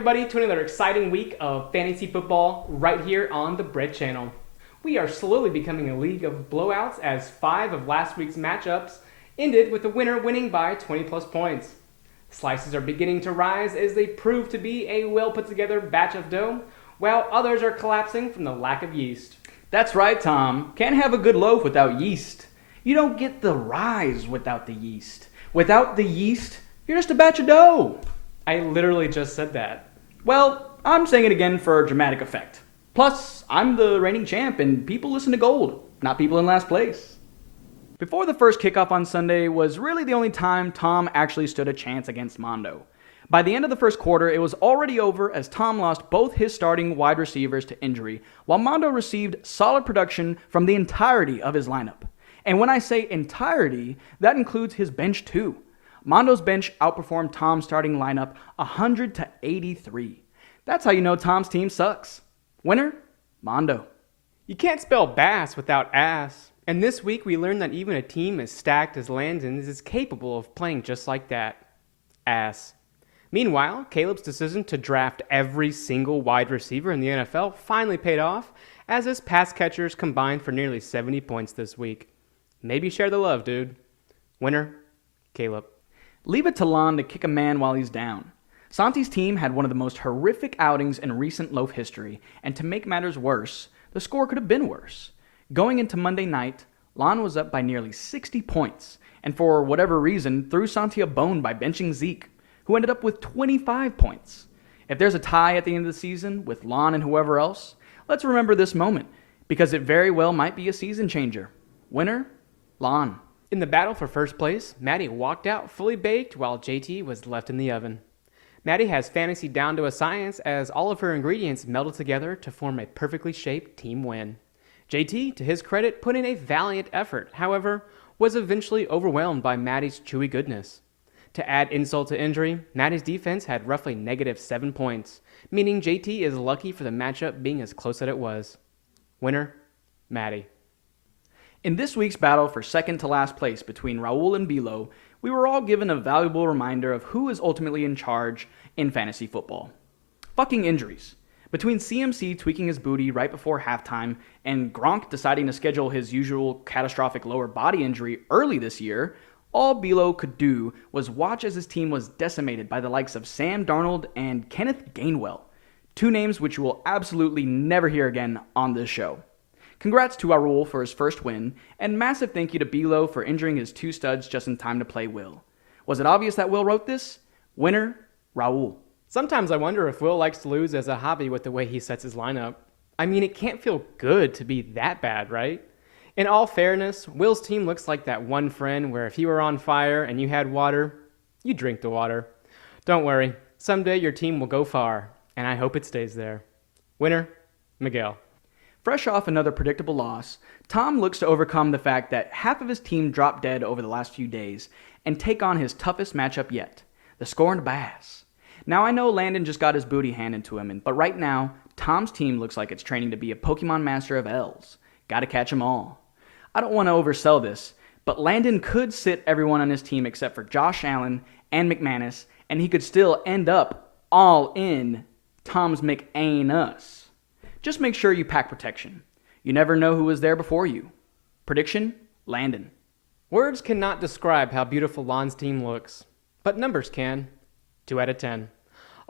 everybody, to another exciting week of fantasy football right here on the Bread Channel. We are slowly becoming a league of blowouts as 5 of last week's matchups ended with the winner winning by 20 plus points. Slices are beginning to rise as they prove to be a well put together batch of dough, while others are collapsing from the lack of yeast. That's right, Tom. Can't have a good loaf without yeast. You don't get the rise without the yeast. Without the yeast, you're just a batch of dough. I literally just said that. Well, I'm saying it again for dramatic effect. Plus, I'm the reigning champ and people listen to gold, not people in last place. Before the first kickoff on Sunday was really the only time Tom actually stood a chance against Mondo. By the end of the first quarter, it was already over as Tom lost both his starting wide receivers to injury, while Mondo received solid production from the entirety of his lineup. And when I say entirety, that includes his bench too. Mondo's bench outperformed Tom's starting lineup 100 to 83. That's how you know Tom's team sucks. Winner? Mondo. You can't spell bass without ass. And this week we learned that even a team as stacked as Landon's is capable of playing just like that. Ass. Meanwhile, Caleb's decision to draft every single wide receiver in the NFL finally paid off, as his pass catchers combined for nearly 70 points this week. Maybe share the love, dude. Winner? Caleb. Leave it to Lon to kick a man while he's down. Santi's team had one of the most horrific outings in recent Loaf history, and to make matters worse, the score could have been worse. Going into Monday night, Lon was up by nearly 60 points, and for whatever reason, threw Santi a bone by benching Zeke, who ended up with 25 points. If there's a tie at the end of the season with Lon and whoever else, let's remember this moment, because it very well might be a season changer. Winner? Lon. In the battle for first place, Maddie walked out fully baked while JT was left in the oven. Maddie has fantasy down to a science as all of her ingredients melded together to form a perfectly shaped team win. JT, to his credit, put in a valiant effort, however, was eventually overwhelmed by Maddie's chewy goodness. To add insult to injury, Maddie's defense had roughly negative 7 points, meaning JT is lucky for the matchup being as close as it was. Winner? Maddie. In this week's battle for second to last place between Raul and Bilo, we were all given a valuable reminder of who is ultimately in charge in fantasy football. Fucking injuries. Between CMC tweaking his booty right before halftime and Gronk deciding to schedule his usual catastrophic lower body injury early this year, all Bilo could do was watch as his team was decimated by the likes of Sam Darnold and Kenneth Gainwell, two names which you will absolutely never hear again on this show. Congrats to Raul for his first win, and massive thank you to Bilo for injuring his two studs just in time to play Will. Was it obvious that Will wrote this? Winner, Raul. Sometimes I wonder if Will likes to lose as a hobby with the way he sets his lineup. I mean, it can't feel good to be that bad, right? In all fairness, Will's team looks like that one friend where if you were on fire and you had water, you drink the water. Don't worry, someday your team will go far, and I hope it stays there. Winner, Miguel. Fresh off another predictable loss, Tom looks to overcome the fact that half of his team dropped dead over the last few days and take on his toughest matchup yet, the Scorned Bass. Now I know Landon just got his booty handed to him, but right now, Tom's team looks like it's training to be a Pokemon master of L's. Gotta catch 'em all. I don't want to oversell this, but Landon could sit everyone on his team except for Josh Allen and McManus, and he could still end up all in Tom's McAnus. Just make sure you pack protection. You never know who was there before you. Prediction? Landon. Words cannot describe how beautiful Lon's team looks, but numbers can. 2 out of 10.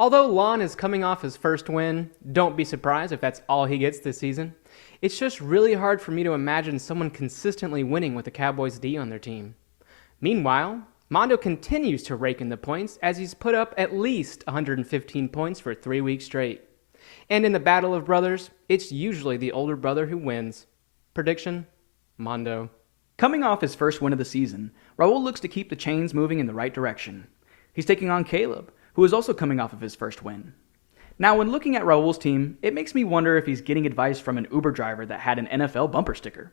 Although Lon is coming off his first win, don't be surprised if that's all he gets this season. It's just really hard for me to imagine someone consistently winning with the Cowboys D on their team. Meanwhile, Mondo continues to rake in the points as he's put up at least 115 points for 3 weeks straight. And in the battle of brothers, it's usually the older brother who wins. Prediction? Mondo. Coming off his first win of the season, Raul looks to keep the chains moving in the right direction. He's taking on Caleb, who is also coming off of his first win. Now, when looking at Raul's team, it makes me wonder if he's getting advice from an Uber driver that had an NFL bumper sticker.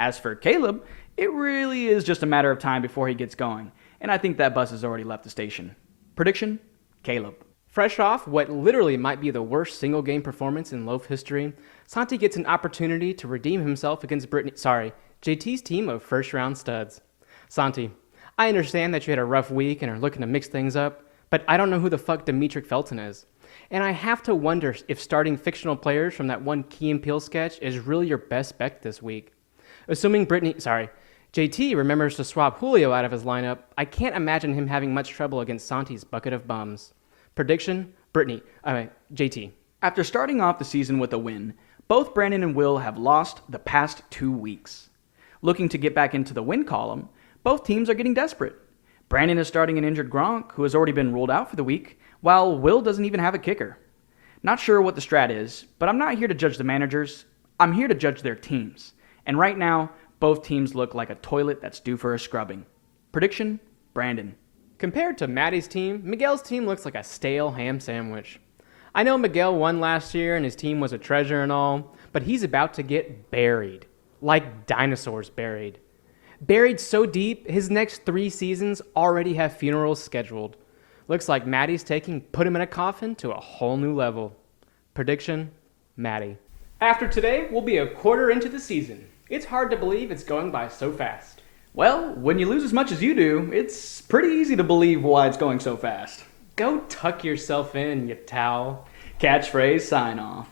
As for Caleb, it really is just a matter of time before he gets going, and I think that bus has already left the station. Prediction? Caleb. Fresh off what literally might be the worst single-game performance in Loaf history, Santi gets an opportunity to redeem himself against JT's team of first-round studs. Santi, I understand that you had a rough week and are looking to mix things up, but I don't know who the fuck Demetric Felton is. And I have to wonder if starting fictional players from that one Key and Peele sketch is really your best bet this week. Assuming JT remembers to swap Julio out of his lineup, I can't imagine him having much trouble against Santi's bucket of bums. Prediction, JT. After starting off the season with a win, both Brandon and Will have lost the past 2 weeks. Looking to get back into the win column, both teams are getting desperate. Brandon is starting an injured Gronk, who has already been ruled out for the week, while Will doesn't even have a kicker. Not sure what the strat is, but I'm not here to judge the managers. I'm here to judge their teams. And right now, both teams look like a toilet that's due for a scrubbing. Prediction, Brandon. Compared to Maddie's team, Miguel's team looks like a stale ham sandwich. I know Miguel won last year and his team was a treasure and all, but he's about to get buried. Like dinosaurs buried. Buried so deep, his next 3 seasons already have funerals scheduled. Looks like Maddie's put him in a coffin to a whole new level. Prediction, Maddie. After today, we'll be a quarter into the season. It's hard to believe it's going by so fast. Well, when you lose as much as you do, it's pretty easy to believe why it's going so fast. Go tuck yourself in, you towel. Catchphrase sign off.